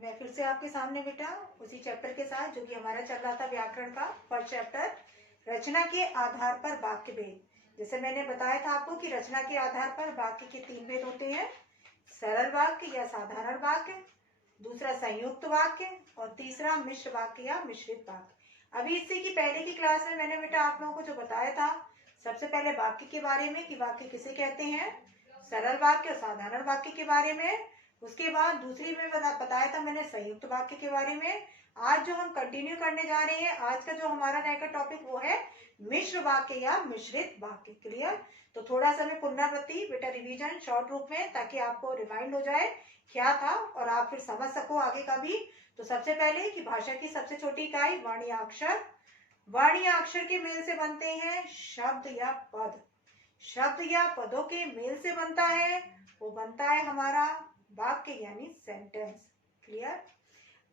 मैं फिर से आपके सामने बेटा उसी चैप्टर के साथ जो कि हमारा चल रहा था व्याकरण का फर्स्ट चैप्टर, रचना के आधार पर वाक्य भेद। जैसे मैंने बताया था आपको कि रचना के आधार पर वाक्य के 3 भेद होते हैं, सरल वाक्य या साधारण वाक्य, दूसरा संयुक्त वाक्य और तीसरा मिश्र वाक्य या मिश्रित वाक्य। अभी इससे की पहले की क्लास में मैंने बेटा आप लोगों को जो बताया था, सबसे पहले वाक्य के बारे में कि वाक्य किसे कहते हैं, सरल वाक्य और साधारण वाक्य के बारे में। उसके बाद दूसरी में बताया था मैंने संयुक्त वाक्य के बारे में। आज जो हम कंटिन्यू करने जा रहे हैं, आज का जो हमारा रहेगा टॉपिक वो है मिश्र वाक्य या मिश्रित वाक्य। क्लियर? तो थोड़ा सा मैं पुनरावृत्ति बेटा रिवीजन शॉर्ट रूप में, ताकि आपको रिमाइंड हो जाए क्या था और आप फिर समझ सको आगे का भी। तो सबसे पहले कि भाषा की सबसे छोटी इकाई वर्णीय अक्षर, वर्णीय अक्षर के मेल से बनते हैं शब्द या पद, शब्द या पदों के मेल से बनता है वो बनता है हमारा वाक्य यानी सेंटेंस। क्लियर?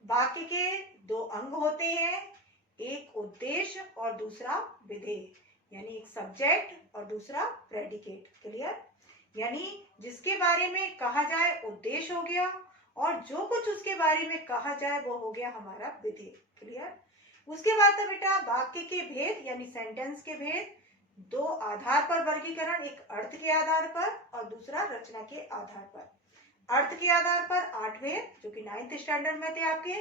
वाक्य के 2 अंग होते हैं, एक उद्देश्य और दूसरा विधेय, यानी एक सब्जेक्ट और दूसरा प्रेडिकेट। क्लियर? यानी जिसके बारे में कहा जाए उद्देश्य हो गया और जो कुछ उसके बारे में कहा जाए वो हो गया हमारा विधेय। क्लियर? उसके बाद था बेटा वाक्य के भेद यानी सेंटेंस के भेद, 2 आधार पर वर्गीकरण, एक अर्थ के आधार पर और दूसरा रचना के आधार पर। अर्थ के आधार पर 8 भेद जो कि 9th स्टैंडर्ड में थे आपके।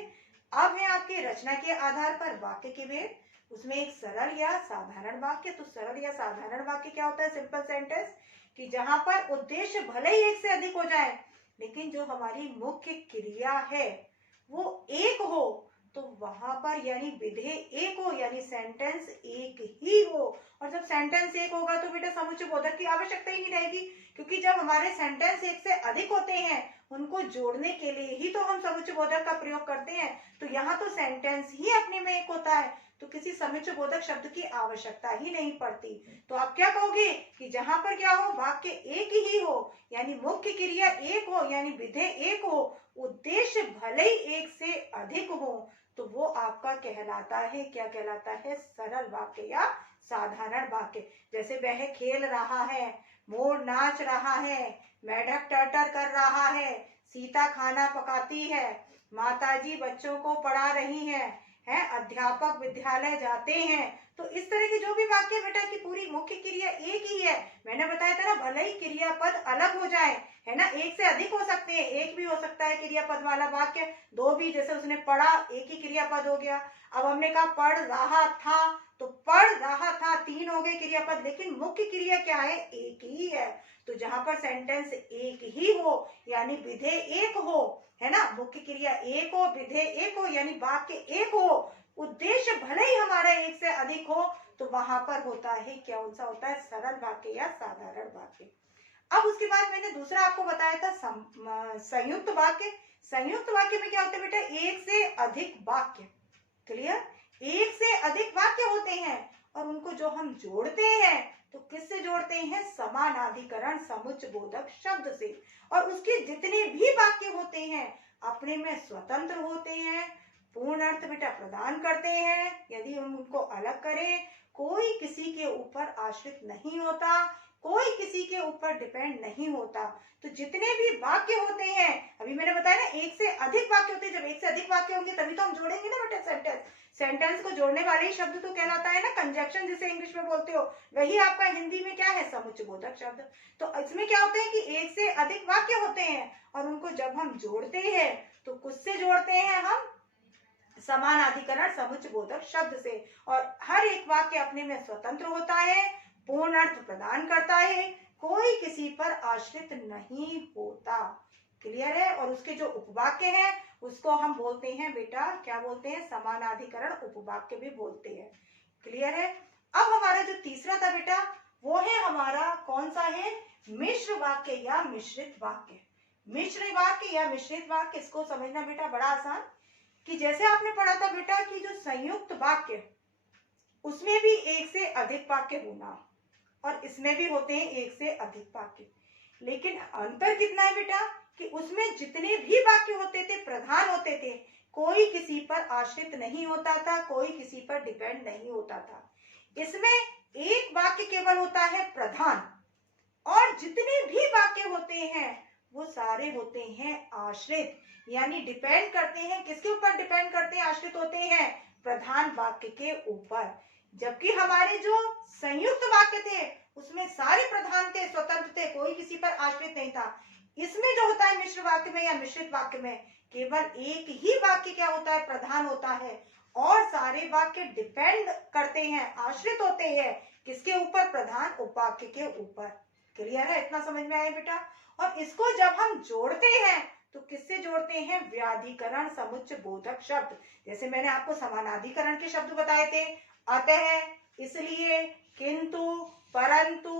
अब है आपके रचना के आधार पर वाक्य के भेद, उसमें एक सरल या साधारण वाक्य। तो सरल या साधारण वाक्य क्या होता है? सिंपल सेंटेंस, कि जहां पर उद्देश्य भले ही एक से अधिक हो जाए लेकिन जो हमारी मुख्य क्रिया है वो एक हो, तो वहां पर यानी विधेय एक हो, यानी सेंटेंस एक ही हो। और जब सेंटेंस एक होगा तो बेटा समुच्चय बोधक की आवश्यकता ही नहीं रहेगी, क्योंकि जब हमारे सेंटेंस एक से अधिक होते हैं उनको जोड़ने के लिए ही तो हम समुच्चय बोधक का प्रयोग करते हैं। तो यहाँ तो सेंटेंस ही अपने में एक होता है, तो किसी समुच्चय बोधक शब्द की आवश्यकता ही नहीं पड़ती। तो आप क्या कहोगे कि जहां पर क्या हो, वाक्य एक ही हो यानी मुख्य क्रिया एक हो यानी विधेय एक हो, उद्देश्य भले ही एक से अधिक हो, तो वो आपका कहलाता है, क्या कहलाता है? सरल वाक्य या साधारण वाक्य। जैसे वह खेल रहा है, मोर नाच रहा है, मेढक टर्टर कर रहा है, सीता खाना पकाती है, माताजी बच्चों को पढ़ा रही हैं, अध्यापक विद्यालय जाते हैं। तो इस तरह के जो भी वाक्य बेटा की पूरी मुख्य क्रिया एक ही है। मैंने बताया था ना, भले ही क्रियापद अलग हो जाए, है ना, एक से अधिक हो सकते हैं, एक भी हो सकता है क्रियापद वाला वाक्य, 2 भी, जैसे उसने पढ़ा एक ही क्रियापद हो गया। अब हमने कहा पढ़ रहा था, तो पढ़ रहा था 3 हो गए क्रियापद, लेकिन मुख्य क्रिया क्या है? एक ही है। तो जहां पर सेंटेंस एक ही हो यानी विधेय एक हो, है ना, मुख्य क्रिया एक हो, विधेय एक हो यानी वाक्य एक हो, उद्देश्य भले ही हमारा एक से अधिक हो, तो वहां पर होता है क्या सा होता है? सरल वाक्य या साधारण वाक्य। अब उसके बाद मैंने दूसरा आपको बताया था संयुक्त वाक्य। संयुक्त वाक्य में क्या होता है बेटा? एक से अधिक वाक्य। क्लियर? एक से अधिक वाक्य होते हैं और उनको जो हम जोड़ते हैं तो किससे जोड़ते हैं? समानाधिकरण समुच्चय बोधक शब्द से। और उसके जितने भी वाक्य होते हैं अपने में स्वतंत्र होते हैं, पूर्ण अर्थ बेटा प्रदान करते हैं। यदि हम उनको अलग करें, कोई किसी के ऊपर आश्रित नहीं होता, कोई किसी के ऊपर डिपेंड नहीं होता। तो जितने भी वाक्य होते हैं, अभी मैंने बताया ना, एक से अधिक वाक्य होते हैं, जब एक से अधिक वाक्य होंगे तभी तो हम जोड़ेंगे ना बेटा सेंटेंस। सेंटेंस को जोड़ने वाले ही शब्द तो कहलाता है ना कंजक्शन, जिसे इंग्लिश में बोलते हो, वही आपका हिंदी में क्या है? समुच्चय बोधक शब्द। तो इसमें क्या होता है कि एक से अधिक वाक्य होते हैं और उनको जब हम जोड़ते हैं तो किससे जोड़ते हैं? हम समानाधिकरण समुच्चय बोधक शब्द से। और हर एक वाक्य अपने में स्वतंत्र होता है, पूर्ण अर्थ प्रदान करता है, कोई किसी पर आश्रित नहीं होता। क्लियर है? और उसके जो उपवाक्य हैं उसको हम बोलते हैं बेटा, क्या बोलते हैं? समानाधिकरण उपवाक्य भी बोलते हैं। क्लियर है? अब हमारा जो तीसरा था बेटा वो है हमारा कौन सा है? मिश्र वाक्य या मिश्रित वाक्य। मिश्र वाक्य या मिश्रित वाक्य, इसको समझना बेटा बड़ा आसान, कि जैसे आपने पढ़ा था बेटा कि जो संयुक्त वाक्य उसमें भी एक से अधिक वाक्य होना और इसमें भी होते हैं एक से अधिक वाक्य, लेकिन अंतर कितना है बेटा कि उसमें जितने भी वाक्य होते थे प्रधान होते थे, कोई किसी पर आश्रित नहीं होता था, कोई किसी पर डिपेंड नहीं होता था। इसमें एक वाक्य केवल होता है प्रधान और जितने भी वाक्य होते हैं वो सारे होते हैं आश्रित, यानी डिपेंड करते हैं। किसके ऊपर डिपेंड करते हैं, आश्रित होते हैं? प्रधान वाक्य के ऊपर। जबकि हमारे जो संयुक्त वाक्य थे उसमें सारे प्रधान थे, स्वतंत्र थे, कोई किसी पर आश्रित नहीं था। इसमें जो होता है मिश्र वाक्य में या मिश्रित वाक्य में, केवल एक ही वाक्य क्या होता है, प्रधान होता है, और सारे वाक्य डिपेंड करते हैं, आश्रित होते हैं किसके ऊपर, प्रधान उपवाक्य के ऊपर। क्लियर है? इतना समझ में आया बेटा? और इसको जब हम जोड़ते हैं तो किससे जोड़ते हैं, व्याधिकरण समुच्चय बोधक शब्द। जैसे मैंने आपको समानाधिकरण के शब्द बताए थे, अतः, इसलिए, किंतु, परंतु,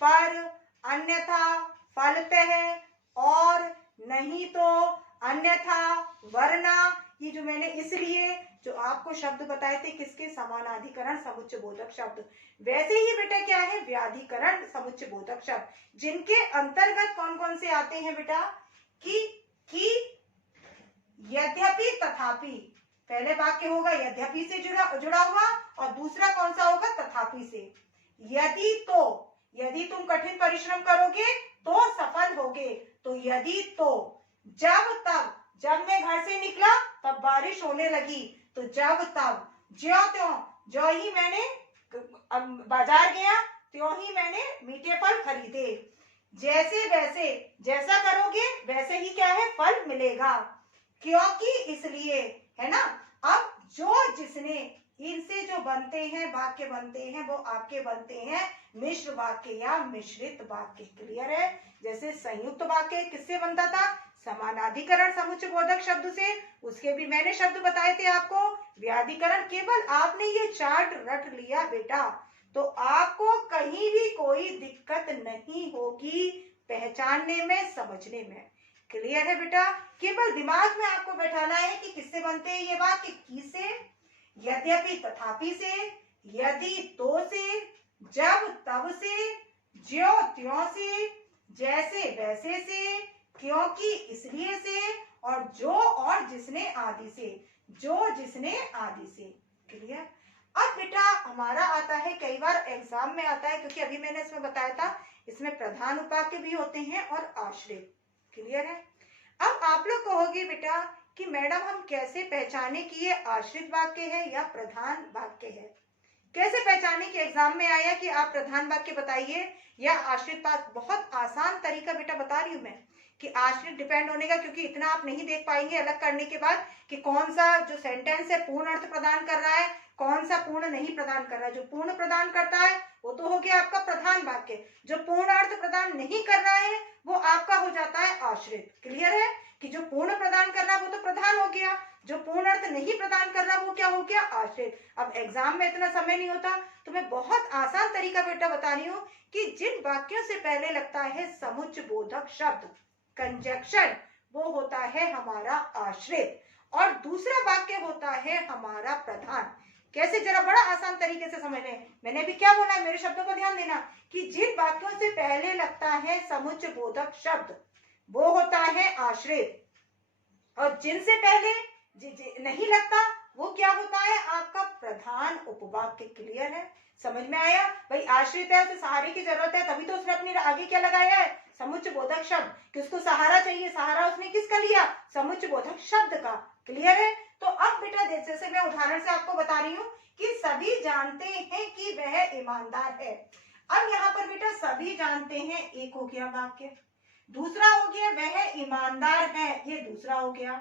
पर, अन्यथा, फलतः, और, नहीं तो, अन्यथा, वरना। ये जो मैंने इसलिए जो आपको शब्द बताए थे किसके, समानाधिकरण समुच्चय बोधक शब्द। वैसे ही बेटा क्या है, व्याधिकरण समुच्चय बोधक शब्द, जिनके अंतर्गत कौन कौन से आते हैं बेटा, कि, यद्यपि, तथापि। पहले वाक्य होगा यद्यपि से जुड़ा हुआ, और दूसरा कौन सा होगा, तथापि से। यदि तो, यदि तुम कठिन परिश्रम करोगे तो सफल होगे, तो यदि तो। जब तब, जब मैं घर से निकला तब बारिश होने लगी, तो जब तब। ज्यों त्यों, जो ही मैंने बाजार गया त्यों ही मैंने मीठे फल खरीदे। जैसे वैसे, जैसा करोगे वैसे ही क्या है, फल मिलेगा। क्योंकि, इसलिए, है ना। अब जो जिसने, इनसे जो बनते हैं वाक्य बनते हैं वो आपके बनते हैं मिश्र वाक्य या मिश्रित वाक्य। क्लियर है? जैसे संयुक्त वाक्य किससे बनता था, समानाधिकरण समुच्चय बोधक शब्द से, उसके भी मैंने शब्द बताए थे आपको। व्याधिकरण, केवल आपने ये चार्ट रट लिया बेटा तो आपको कहीं भी कोई दिक्कत नहीं होगी पहचानने में, समझने में। क्लियर है बेटा? केवल दिमाग में आपको बैठाना है कि किससे बनते हैं ये वाक्य, की से, यद्यपि तथापि से, यदि तो से, जब तब से, ज्यों त्यों से, जैसे वैसे से, क्योंकि इसलिए से, और जो और जिसने आदि से, जो जिसने आदि से। क्लियर? अब बेटा हमारा आता है, कई बार एग्जाम में आता है, क्योंकि अभी मैंने इसमें बताया था इसमें प्रधान उपवाक्य भी होते हैं और आश्रित। क्लियर है? अब आप लोग कहोगे बेटा कि मैडम हम कैसे पहचाने कि ये आश्रित वाक्य है या प्रधान वाक्य है? कैसे पहचाने कि एग्जाम में आया कि आप प्रधान वाक्य बताइए या आश्रित वाक्य? बहुत आसान तरीका बेटा बता रही हूं मैं कि आश्रित डिपेंड होने का, क्योंकि इतना आप नहीं देख पाएंगे अलग करने के बाद कि कौन सा जो सेंटेंस है पूर्ण अर्थ प्रदान कर रहा है, कौन सा पूर्ण नहीं प्रदान कर रहा है। जो पूर्ण प्रदान करता है वो तो हो गया आपका प्रधान वाक्य, जो पूर्ण अर्थ प्रदान नहीं कर रहा है वो आपका हो जाता है आश्रित। क्लियर है? कि जो पूर्ण प्रदान कर रहा है वो तो प्रधान हो गया, जो पूर्ण अर्थ नहीं प्रदान कर रहा वो क्या हो गया, आश्रित। अब एग्जाम में इतना समय नहीं होता तो मैं बहुत आसान तरीका बेटा बता रही हूँ कि जिन वाक्यों से पहले लगता है समुच्चय बोधक शब्द, कंजक्शन, वो होता है हमारा आश्रित, और दूसरा वाक्य होता है हमारा प्रधान। कैसे? जरा बड़ा आसान तरीके से समझ लें। मैंने भी क्या बोला है, मेरे शब्दों को ध्यान देना कि जिन वाक्यों से पहले लगता है समुच्चय बोधक शब्द वो होता है आश्रित, और जिनसे पहले नहीं लगता वो क्या होता है, आपका प्रधान उपवाक्य। क्लियर है? समझ में आया? भाई आश्रित है, उसे सहारे की जरूरत है, तभी तो उसने अपने आगे क्या लगाया है, समुच्चय बोधक शब्द, कि उसको सहारा चाहिए। सहारा उसने किसका लिया, समुच्चय बोधक शब्द का। क्लियर है? तो अब बेटा जैसे मैं उदाहरण से आपको बता रही हूँ कि सभी जानते हैं कि वह ईमानदार है। अब यहाँ पर बेटा सभी जानते हैं, एक हो गया वाक्य, दूसरा हो गया वह ईमानदार है, ये दूसरा हो गया,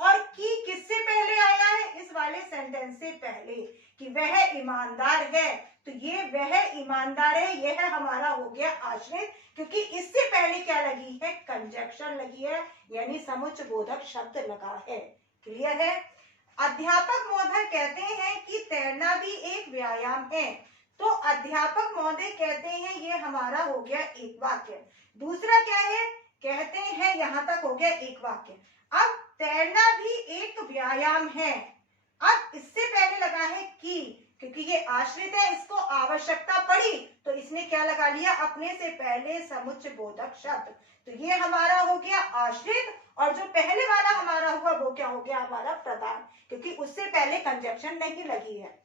और कि किससे पहले आया है, इस वाले सेंटेंस से पहले, कि वह ईमानदार है, तो ये वह ईमानदार है यह हमारा हो गया आश्रित, क्योंकि इससे पहले क्या लगी है, कंजक्शन लगी है, यानी समुच्चय बोधक शब्द लगा है। क्लियर है? अध्यापक महोदय कहते हैं कि तैरना भी एक व्यायाम है, तो अध्यापक महोदय कहते हैं ये हमारा हो गया एक वाक्य। दूसरा क्या है, कहते हैं, यहां तक हो गया एक वाक्य। अब तैरना भी एक व्यायाम है, अब इससे पहले लगा है कि, क्योंकि ये आश्रित है, इसको आवश्यकता पड़ी तो इसने क्या लगा लिया, अपने से पहले समुच्चय बोधक शब्द, तो ये हमारा हो गया आश्रित, और जो पहले वाला हमारा हुआ वो क्या हो गया, हमारा प्रधान, क्योंकि उससे पहले कंजक्शन नहीं लगी है।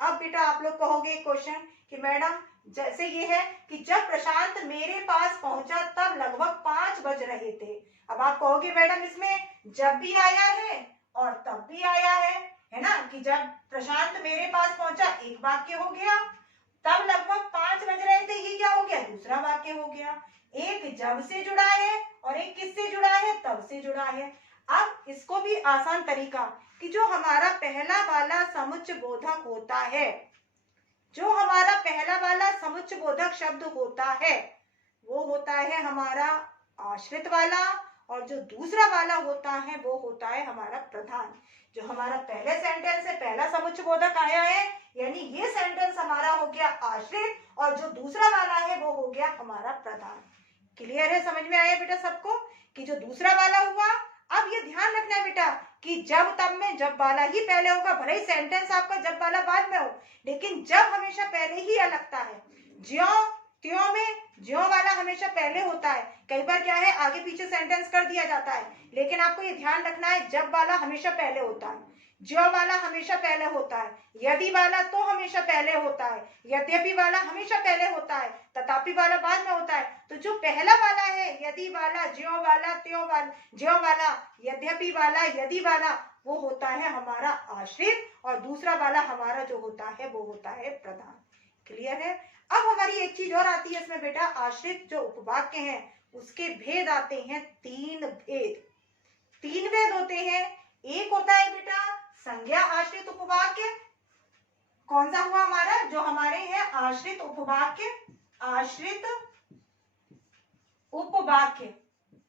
अब बेटा आप लोग कहोगे क्वेश्चन कि मैडम जैसे ये है कि जब प्रशांत मेरे पास पहुंचा तब लगभग 5 बज रहे थे। अब आप कहोगे मैडम इसमें जब भी आया है और तब भी आया है ना, कि जब प्रशांत मेरे पास पहुंचा एक वाक्य हो गया, तब लगभग 5 बज रहे थे ये क्या हो गया, दूसरा वाक्य हो गया। एक जब से जुड़ा है और एक किससे जुड़ा है, तब से जुड़ा है। अब इसको भी आसान तरीका कि जो हमारा पहला वाला समुच्चय बोधक होता है, जो हमारा पहला वाला समुच्चय बोधक शब्द होता है वो होता है हमारा आश्रित वाला, और जो दूसरा वाला होता है वो होता है हमारा प्रधान। जो हमारा पहले सेंटेंस से पहला समुच्चय बोधक आया है, यानी ये सेंटेंस हमारा हो गया आश्रित, और जो दूसरा वाला है वो हो गया हमारा प्रधान। क्लियर है, समझ में आया बेटा सबको कि जो दूसरा वाला हुआ। अब ये ध्यान रखना है बेटा कि जब तब में जब वाला ही पहले होगा, भले ही सेंटेंस आपका जब वाला बाद में हो, लेकिन जब हमेशा पहले ही आ लगता है। ज्यों त्यों में ज्यों वाला हमेशा पहले होता है। कई बार क्या है आगे पीछे सेंटेंस कर दिया जाता है, लेकिन आपको ये ध्यान रखना है जब वाला हमेशा पहले होता है, ज्यों वाला हमेशा पहले होता है, यदि वाला तो हमेशा पहले होता है, यद्यपि वाला हमेशा पहले होता है, तथापि वाला बाद में होता है। तो जो पहला वाला है यदि वाला, ज्यों वाला, त्यों वाला, ज्यों वाला, यद्यपि वाला, यदि वाला, वो होता है हमारा आश्रित, और दूसरा वाला हमारा जो होता है वो होता है प्रधान। क्लियर है। अब हमारी एक चीज और आती है इसमें बेटा, आश्रित जो उपवाक्य हैं उसके भेद आते हैं, 3 भेद। 3 भेद होते हैं। एक होता है बेटा संज्ञा आश्रित उपवाक्य। कौन सा हुआ हमारा, जो हमारे हैं आश्रित उपवाक्य, आश्रित उपवाक्य,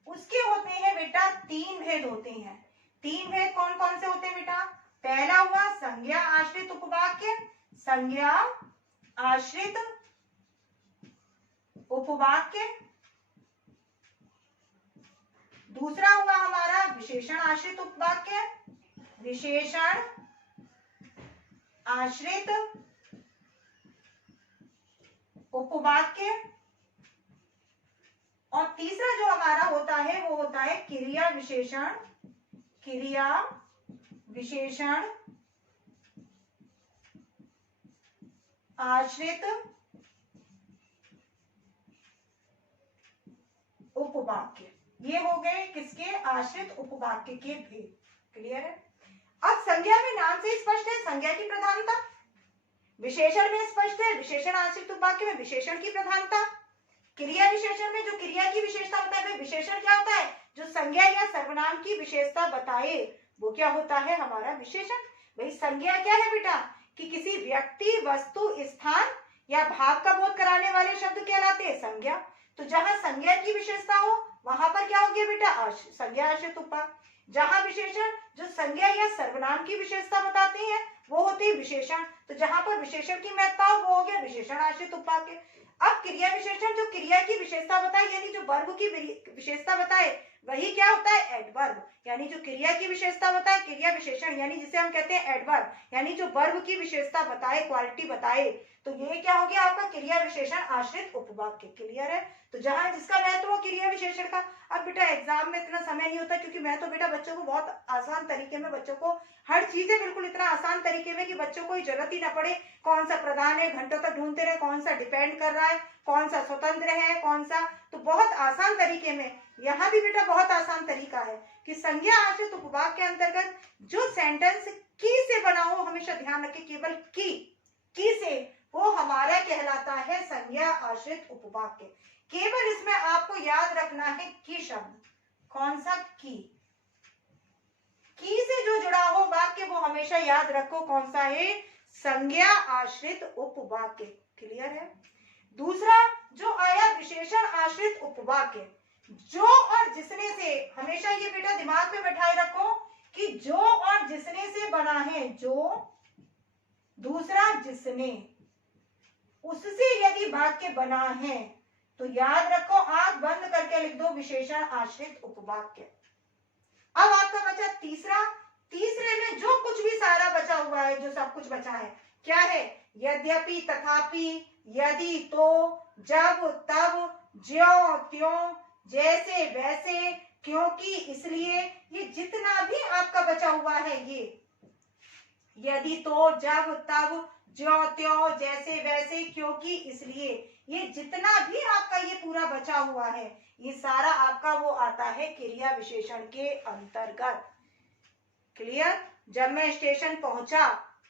उसके होते हैं बेटा 3 भेद होते हैं। 3 भेद कौन कौन से होते हैं बेटा, पहला हुआ संज्ञा आश्रित उपवाक्य, संज्ञा आश्रित उपवाक्य। दूसरा हुआ हमारा विशेषण आश्रित उपवाक्य, विशेषण आश्रित उपवाक्य। और तीसरा जो हमारा होता है वो होता है क्रिया विशेषण, क्रिया विशेषण आश्रित उपवाक्य। ये हो गए किसके, आश्रित उपवाक्य के भेद। क्लियर है। अब संज्ञा में नाम से स्पष्ट है संज्ञा की प्रधानता, विशेषण में स्पष्ट है विशेषण आश्रित उपवाक्य में विशेषण की प्रधानता, क्रिया विशेषण में जो क्रिया की विशेषता होता है, विशेषण क्या होता है, जो संज्ञा या सर्वनाम की विशेषता बताए वो क्या होता है हमारा विशेषण। भाई संज्ञा क्या है बेटा, कि किसी व्यक्ति, वस्तु, स्थान या भाव का बोध कराने वाले शब्द कहलाते हैं संज्ञा। तो जहां संज्ञा की विशेषता हो वहां पर क्या हो गया बेटा, संज्ञा आश्रित उपवाक्य। जहां विशेषण जो संज्ञा या सर्वनाम की विशेषता बताते हैं वो होते हैं विशेषण। तो जहां पर विशेषण की महत्ता हो वो हो गया विशेषण आश्रित उपवाक्य। अब क्रिया विशेषण जो क्रिया की विशेषता बताए, यानी जो वर्ब की विशेषता बताए, वही क्या होता है एडवर्ब। यानी जो क्रिया की विशेषता बताए क्रिया विशेषण, यानी जिसे हम कहते हैं एडवर्ब, यानी जो वर्ब की विशेषता बताए, क्वालिटी बताए, तो ये क्या हो गया आपका क्रिया विशेषण आश्रित उपवाक्य। क्लियर है। तो जहां जिसका महत्व हो क्रिया विशेषण का। अब बेटा एग्जाम में इतना समय नहीं होता, क्योंकि मैं तो बेटा बच्चों को बहुत आसान तरीके में, बच्चों को हर चीजें बिल्कुल इतना आसान तरीके में कि बच्चों को जरूरत ही ना पड़े कौन सा प्रधान है, घंटों तक ढूंढते रहे कौन सा डिपेंड कर रहा है, कौन सा स्वतंत्र है, कौन सा। तो बहुत आसान तरीके में, यहाँ भी बेटा बहुत आसान तरीका है कि संज्ञा आश्रित उपवाक्य के अंतर्गत जो सेंटेंस की से बना हो, हमेशा ध्यान रखें केवल की से, वो हमारा कहलाता है संज्ञा आश्रित उपवाक्य। केवल इसमें आपको याद रखना है की शब्द, कौन सा की से जो जुड़ा हो वाक्य वो हमेशा याद रखो कौन सा है, संज्ञा आश्रित उपवाक्य। क्लियर है। दूसरा जो आया विशेषण आश्रित उपवाक्य, जो और जिसने से, हमेशा ये बेटा दिमाग में बैठाए रखो कि जो और जिसने से बना है, जो दूसरा जिसने, उससे यदि वाक्य बना है तो याद रखो आंख बंद करके लिख दो विशेषण आश्रित उपवाक्य। अब आपका बचा तीसरा। तीसरे में जो कुछ भी सारा बचा हुआ है, जो सब कुछ बचा है क्या है, यद्यपि, तथापि, यदि, तो, जब, तब, ज्यों, त्यों, जैसे, वैसे, क्योंकि, इसलिए, ये जितना भी आपका बचा हुआ है, ये यदि, तो, जब, तब, ज्यों त्यों, जैसे वैसे, क्योंकि, इसलिए, ये जितना भी आपका ये पूरा बचा हुआ है ये सारा आपका वो आता है क्रिया विशेषण के अंतर्गत। क्लियर? जब मैं स्टेशन पहुंचा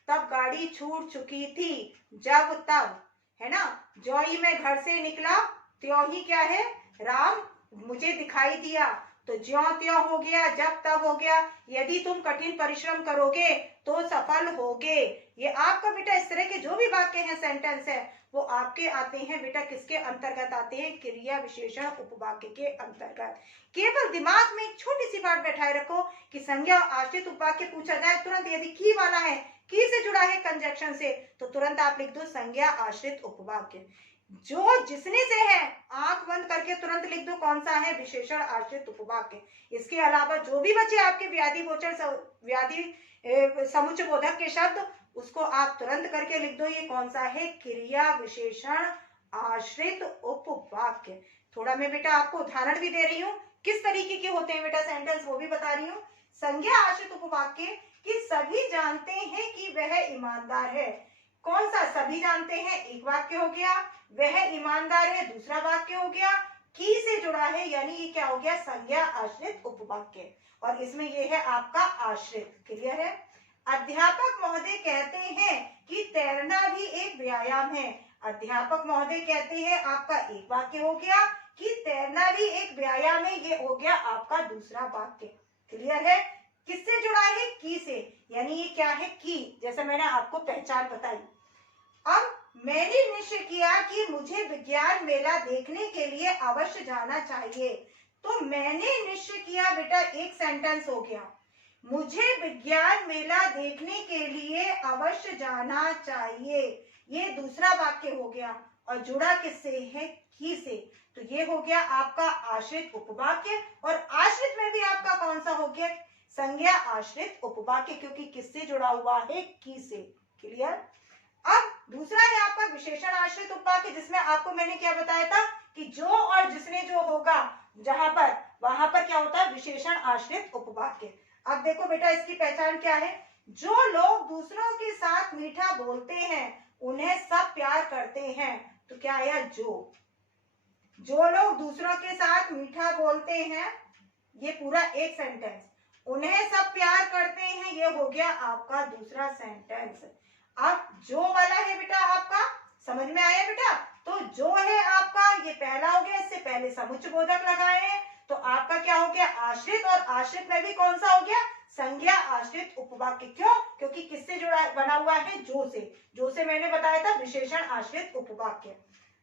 तब गाड़ी छूट चुकी थी, जब तब, है ना। जो ही मैं घर से निकला त्यों ही क्या है, राम मुझे दिखाई दिया। तो ज्यों त्यों हो गया, जब तब हो गया। यदि तुम कठिन परिश्रम करोगे तो सफल होगे। ये आपका बेटा इस तरह के जो भी वाक्य हैं, सेंटेंस है, वो आपके आते हैं बेटा किसके अंतर्गत आते हैं, क्रिया विशेषण उपवाक्य के अंतर्गत। केवल दिमाग में एक छोटी सी बात बैठाए रखो कि संज्ञा आश्रित उपवाक्य पूछा जाए तुरंत यदि की वाला है, की से जुड़ा है कंजक्शन से, तो तुरंत आप लिख दो संज्ञा आश्रित उपवाक्य। जो जिसने से है आंख बंद करके तुरंत लिख दो कौन सा है, विशेषण आश्रित उपवाक्य। इसके अलावा जो भी बचे आपके व्याधि व्याधि समुच्चयबोधक के शब्द, उसको आप तुरंत करके लिख दो ये कौन सा है, क्रिया विशेषण आश्रित उपवाक्य। थोड़ा मैं बेटा आपको उदाहरण भी दे रही हूँ किस तरीके के होते हैं बेटा सेंटेंस, वो भी बता रही हूँ। संज्ञा आश्रित उपवाक्य कि सभी जानते हैं कि वह ईमानदार है। कौन सा, सभी जानते हैं, एक वाक्य हो गया। वह ईमानदार है, दूसरा वाक्य हो गया। की से जुड़ा है यानी ये क्या हो गया, संज्ञा आश्रित उपवाक्य। और इसमें ये है आपका आश्रित। क्लियर है? अध्यापक महोदय कहते हैं कि तैरना भी एक व्यायाम है। अध्यापक महोदय कहते हैं आपका एक वाक्य हो गया, कि तैरना भी एक व्यायाम है, ये हो गया आपका दूसरा वाक्य। क्लियर है? किससे जुड़ा है, की से, यानी ये क्या है, की। जैसे मैंने आपको पहचान बताई। अब मैंने निश्चय किया कि मुझे विज्ञान मेला देखने के लिए अवश्य जाना चाहिए। तो मैंने निश्चय किया बेटा एक सेंटेंस हो गया, मुझे विज्ञान मेला देखने के लिए अवश्य जाना चाहिए, ये दूसरा वाक्य हो गया। और जुड़ा किससे है, की से। तो ये हो गया आपका आश्रित उपवाक्य। और आश्रित में भी आपका कौन सा हो गया, संज्ञा आश्रित उपवाक्य, क्योंकि किससे जुड़ा हुआ है, की से। क्लियर? अब दूसरा है आपका विशेषण आश्रित उपवाक्य, जिसमें आपको मैंने क्या बताया था कि जो और जिसने जो होगा जहां पर, वहां पर क्या होता है, विशेषण आश्रित उपवाक्य। अब देखो बेटा इसकी पहचान क्या है, जो लोग दूसरों के साथ मीठा बोलते हैं उन्हें सब प्यार करते हैं। तो क्या आया, जो लोग दूसरों के साथ मीठा बोलते हैं, ये पूरा एक सेंटेंस, उन्हें सब प्यार करते हैं, ये हो गया आपका दूसरा सेंटेंस। अब जो वाला है बेटा आपका, समझ में आया बेटा? तो जो है आपका ये पहला हो गया, इससे पहले समुच्चयबोधक लगाए हैं, तो आपका क्या हो गया, आश्रित। और आश्रित में भी कौन सा हो गया, संज्ञा आश्रित उपवाक्य। क्यों? क्योंकि किससे जुड़ा बना हुआ है, जो से मैंने बताया था विशेषण आश्रित उपवाक्य।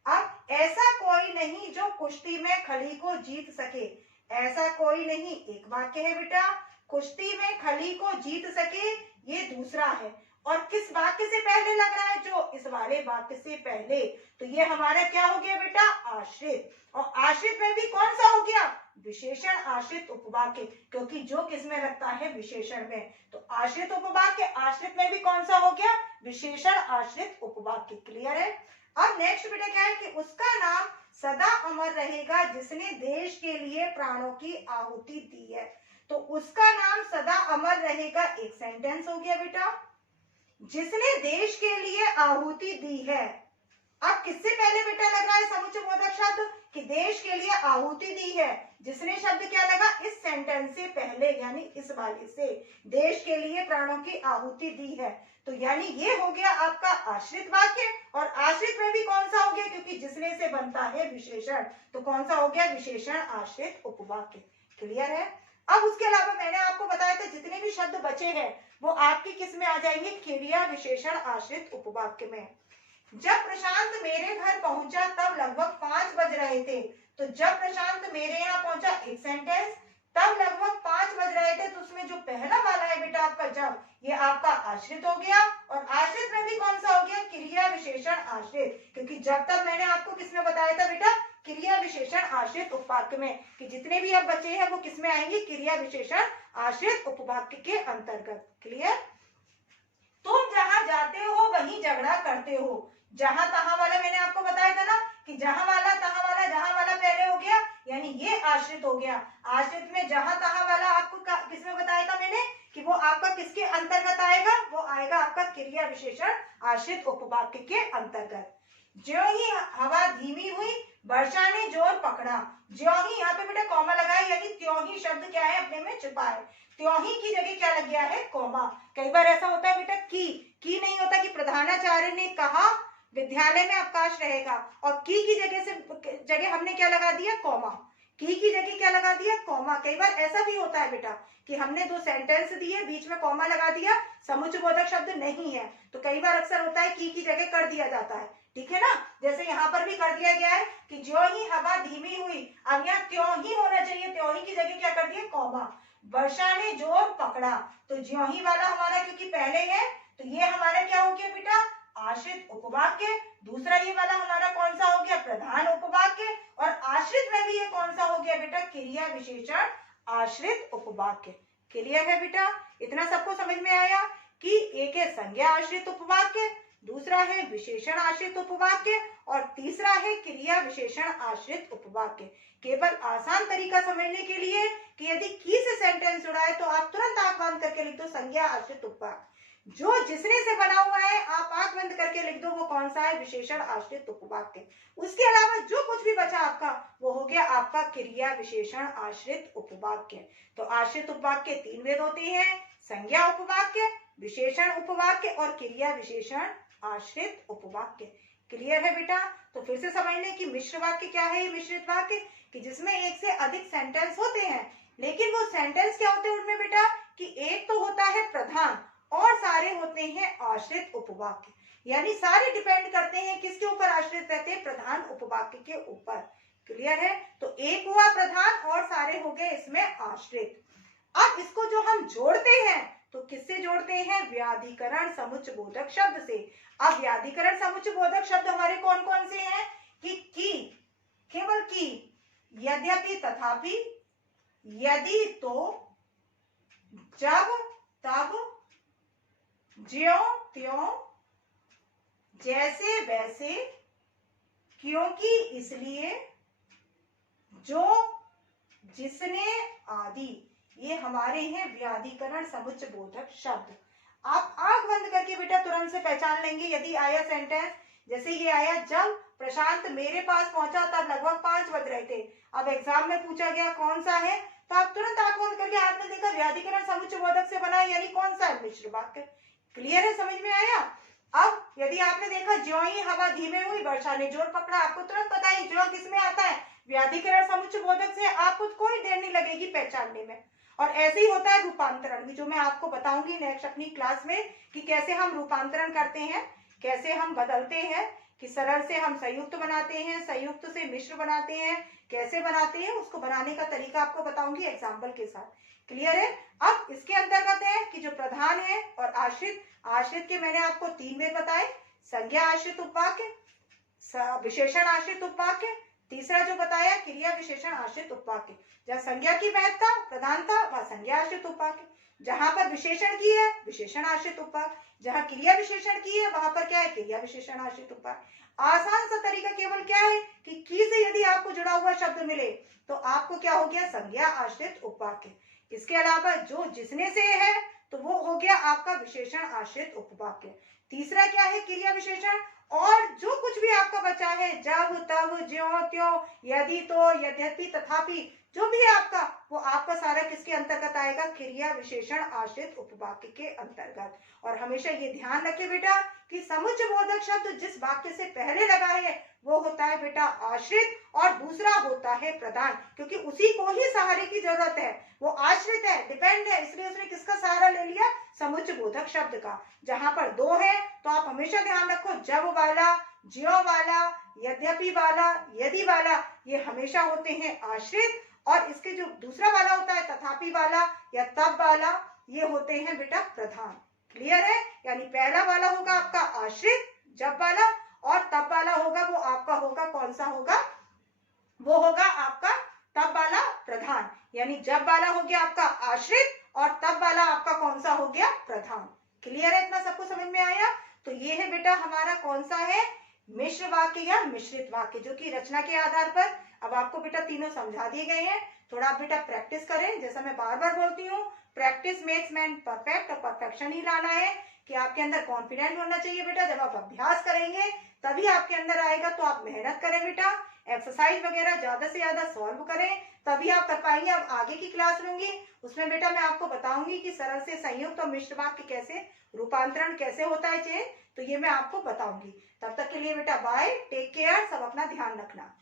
अब ऐसा कोई नहीं जो कुश्ती में खली को जीत सके। ऐसा कोई नहीं, एक वाक्य है बेटा, कुश्ती में खली को जीत सके, ये दूसरा है। और किस वाक्य से पहले लग रहा है, जो इस वाले वाक्य से पहले। तो ये हमारा क्या हो गया बेटा, आश्रित। और आश्रित में भी कौन सा हो गया, विशेषण आश्रित उपवाक्य, क्योंकि जो किसमें लगता है, विशेषण में। तो आश्रित उपवाक्य, आश्रित में भी कौन सा हो गया, विशेषण आश्रित उपवाक्य। क्लियर है? अब नेक्स्ट बेटा क्या है कि उसका नाम सदा अमर रहेगा जिसने देश के लिए प्राणों की आहुति दी है। तो उसका नाम सदा अमर रहेगा, एक सेंटेंस हो गया बेटा, जिसने देश के लिए आहुति दी है। अब किससे पहले बेटा लग रहा है समुच्चयबोधक शब्द, कि देश के लिए आहुति दी है। जिसने शब्द क्या लगा, इस सेंटेंस से पहले, यानी इस वाले से, देश के लिए प्राणों की आहुति दी है। तो यानी ये हो गया आपका आश्रित वाक्य। और आश्रित में भी कौन सा हो गया, क्योंकि जिसने से बनता है विशेषण, तो कौन सा हो गया, विशेषण आश्रित उपवाक्य। क्लियर है? अब उसके अलावा मैंने आपको बताया था जितने भी शब्द बचे हैं वो आपकी किस में आ जाएंगे, क्रिया विशेषण आश्रित उपवाक्य में। जब प्रशांत मेरे घर पहुंचा तब लगभग 5 बज रहे थे। तो जब प्रशांत मेरे यहाँ पहुंचा, एक सेंटेंस, तब लगभग 5 बज रहे थे। तो उसमें जो पहला वाला है बेटा आपका जब, ये आपका आश्रित हो गया। और आश्रित में भी कौन सा हो गया, क्रिया विशेषण आश्रित, क्योंकि जब तक मैंने आपको किसमें बताया था बेटा, क्रिया विशेषण आश्रित उपवाक्य में, कि जितने भी अब बचे हैं वो किसमें आएंगे, क्रिया विशेषण आश्रित उपवाक्य के अंतर्गत। क्लियर? तुम जहां जाते हो वहीं झगड़ा करते हो। जहां तहां वाला मैंने आपको बताया था ना, कि जहां वाला तहां वाला, जहां वाला पहले हो गया, यानी ये आश्रित हो गया। आश्रित में जहां तहां वाला आपको किसमें बताया था मैंने, कि वो आपका किसके अंतर्गत आएगा, वो आएगा आपका क्रिया विशेषण आश्रित उपवाक्य के अंतर्गत। ज्यों ही हवा धीमी हुई वर्षा ने जोर पकड़ा, ज्यों ही, यहाँ पे बेटा कॉमा लगा है, यानी त्यों ही शब्द क्या है अपने में छुपा है, त्यों ही की जगह क्या लग गया है, कॉमा। कई बार ऐसा होता है बेटा की नहीं होता, कि प्रधानाचार्य ने कहा विद्यालय में अवकाश रहेगा, और की जगह हमने क्या लगा दिया, कॉमा। की जगह क्या लगा दिया, कॉमा। कई बार ऐसा भी होता है बेटा कि हमने दो सेंटेंस दिए, बीच में कॉमा लगा दिया, समुच्चयबोधक शब्द नहीं है, तो कई बार अक्सर होता है की जगह कर दिया जाता है, ठीक है ना। जैसे यहाँ पर भी कर दिया गया है कि ज्यों ही हवा धीमी हुई, अब यहाँ त्यों ही होना चाहिए, त्यों ही की जगह क्या कर दिया, कॉमा। वर्षा ने जोर पकड़ा, तो ज्यों ही वाला हमारा क्योंकि पहले है, तो ये हमारा क्या हो गया बेटा, आश्रित उपवाक्य। दूसरा ये वाला हमारा कौन सा हो गया, प्रधान उपवाक्य। और आश्रित में भी ये कौन सा हो गया बेटा, क्रिया विशेषण आश्रित उपवाक्य। क्लियर है बेटा, इतना सबको समझ में आया कि एक है संज्ञा आश्रित उपवाक्य, दूसरा है विशेषण आश्रित उपवाक्य, और तीसरा है क्रिया विशेषण आश्रित उपवाक्य। केवल आसान तरीका समझने के लिए कि यदि की से सेंटेंस जुड़ा है तो आप तुरंत आंख बंद करके लिख दो संज्ञा आश्रित उपवाक्य। जो जिसने से बना हुआ है आप आंख बंद करके लिख दो, वो कौन सा है, विशेषण आश्रित उपवाक्य। उसके अलावा जो कुछ भी बचा आपका, वो हो गया आपका क्रिया विशेषण आश्रित उपवाक्य। तो आश्रित उपवाक्य तीन भेद होते हैं, संज्ञा उपवाक्य, विशेषण उपवाक्य और क्रिया विशेषण आश्रित उपवाक्य। क्लियर है बेटा। तो फिर से समझ लें कि मिश्र वाक्य क्या है, मिश्रित वाक्य, कि जिसमें एक से अधिक सेंटेंस होते हैं, लेकिन वो सेंटेंस क्या होते हैं उनमें बेटा, कि एक तो होता है प्रधान और सारे होते हैं आश्रित उपवाक्य, यानी सारे डिपेंड करते हैं किसके ऊपर आश्रित रहते हैं, प्रधान उपवाक्य के ऊपर। क्लियर है। तो एक हुआ प्रधान और सारे हो गए इसमें आश्रित। अब इसको जो हम जोड़ते हैं तो किससे जोड़ते हैं, व्याधिकरण समुच्चयबोधक शब्द से। अब व्याधिकरण समुच्चयबोधक शब्द हमारे कौन कौन से हैं, कि केवल की, यद्यपि, तथापि, यदि, तो, जब, तब, ज्यों त्यों, जैसे वैसे, क्योंकि इसलिए, जो जिसने आदि, ये हमारे हैं व्याधिकरण समुच्चयबोधक शब्द। आप आंख बंद करके बेटा तुरंत से पहचान लेंगे। यदि आया सेंटेंस, जैसे ये आया, जब प्रशांत मेरे पास पहुंचा तब लगभग 5 बज रहे थे। अब एग्जाम में पूछा गया कौन सा है, तो आप तुरंत आंख बंद करके आपने देखा व्याधिकरण समुच्चयबोधक से बना, यानी कौन सा है, मिश्र वाक्य। क्लियर है, समझ में आया। अब यदि आपने देखा ज्यों ही हवा धीमे हुई वर्षा ने जोर पकड़ा, आपको तुरंत पता है ज्यों किसमें आता है, व्याधिकरण समुच्चयबोधक से। आपको कोई देर नहीं लगेगी पहचानने में। और ऐसे ही होता है रूपांतरण भी, जो मैं आपको बताऊंगी नेक्स्ट अपनी क्लास में, कि कैसे हम रूपांतरण करते हैं, कैसे हम बदलते हैं, कि सरल से हम संयुक्त बनाते हैं, संयुक्त से मिश्र बनाते हैं, कैसे बनाते हैं, उसको बनाने का तरीका आपको बताऊंगी एग्जाम्पल के साथ। क्लियर है। अब इसके अंतर्गत है कि जो प्रधान है और आश्रित, आश्रित के मैंने आपको 3 भेद बताए, संज्ञा आश्रित उपवाक्य, विशेषण आश्रित उपवाक्य, तीसरा जो बताया क्रिया विशेषण आश्रित उपवाक्य। जहाँ संज्ञा की महत्ता प्रधान था वह संज्ञा आश्रित उपवाक्य, जहां पर विशेषण की है विशेषण आश्रित उपवाक्य, जहां क्रिया विशेषण की है वहां पर क्या है, क्रिया विशेषण आश्रित उपवाक्य। आसान सा तरीका केवल क्या है कि की से यदि आपको जुड़ा हुआ शब्द मिले तो आपको क्या हो गया, संज्ञा आश्रित उपवाक्य। इसके अलावा जो जिसने से है तो वो हो गया आपका विशेषण आश्रित उपवाक्य। तीसरा क्या है, क्रिया विशेषण। और जो कुछ भी आपका बचा है, जब, तब, ज्यों त्यों, यदि, तो, यद्यपि, तथापि, जो भी आपका, वो आपका सारा किसके अंतर्गत आएगा, क्रिया विशेषण आश्रित उपवाक्य के अंतर्गत। और हमेशा ये ध्यान रखे बेटा कि समुच्चयबोधक शब्द जिस वाक्य से पहले लगा है वो होता है बेटा आश्रित, और दूसरा होता है प्रधान, क्योंकि उसी को ही सहारे की जरूरत है, वो आश्रित है, डिपेंड है, इसलिए उसने किसका सहारा ले लिया, समुच्चयबोधक शब्द का। जहां पर 2 है तो आप हमेशा ध्यान रखो, जब वाला, ज्यों वाला, यद्यपि वाला, यदि वाला, ये हमेशा होते हैं आश्रित, और इसके जो दूसरा वाला होता है तथापि वाला या तब वाला, ये होते हैं बेटा प्रधान। क्लियर है। यानी पहला वाला होगा आपका आश्रित जब वाला, और तब वाला होगा वो आपका होगा कौन सा होगा, वो होगा आपका तब वाला प्रधान। यानी जब वाला हो गया आपका आश्रित और तब वाला आपका कौन सा हो गया, प्रधान। क्लियर है, इतना सबको समझ में आया। तो ये है बेटा हमारा कौन सा है, मिश्र वाक्य या मिश्रित वाक्य, जो कि रचना के आधार पर अब आपको बेटा तीनों समझा दिए गए हैं। थोड़ा आप बेटा प्रैक्टिस करें, जैसा मैं बार बार बोलती हूँ, प्रैक्टिस मेक्स मैन परफेक्ट, और परफेक्शन ही लाना है कि आपके अंदर कॉन्फिडेंट होना चाहिए बेटा। जब आप अभ्यास करेंगे तभी आपके अंदर आएगा, तो आप मेहनत करें बेटा, एक्सरसाइज वगैरह ज्यादा से ज्यादा सॉल्व करें, तभी आप कर पाएंगे। अब आगे की क्लास लूंगी, उसमें बेटा मैं आपको बताऊंगी कि सरल से संयुक्त और मिश्र वाक्य कैसे रूपांतरण कैसे होता है चेंज, तो ये मैं आपको बताऊंगी। तब तक के लिए बेटा बाय, टेक केयर, सब अपना ध्यान रखना।